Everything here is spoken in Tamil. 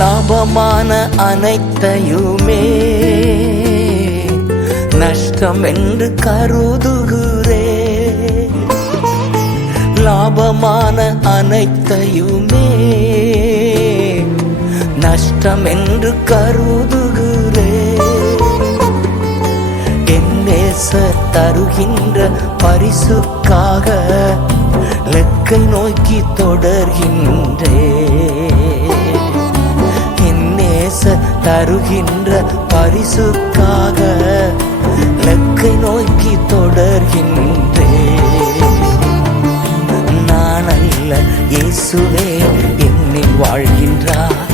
லாபமான அனைத்தையுமே நஷ்டம் என்று கருதுகிறே. லாபமான அனைத்தையுமே நஷ்டம் என்று கருதுகிறே. என் நேசர் தருகின்ற பரிசுக்காக லெக்கை நோக்கி தொடர்கின்றே. என் நேசர் தருகின்ற பரிசுக்காக லெக்கை நோக்கி தொடர்கின்றே. நான் அல்ல, இயேசுவே என்னில் வாழ்கின்றார்.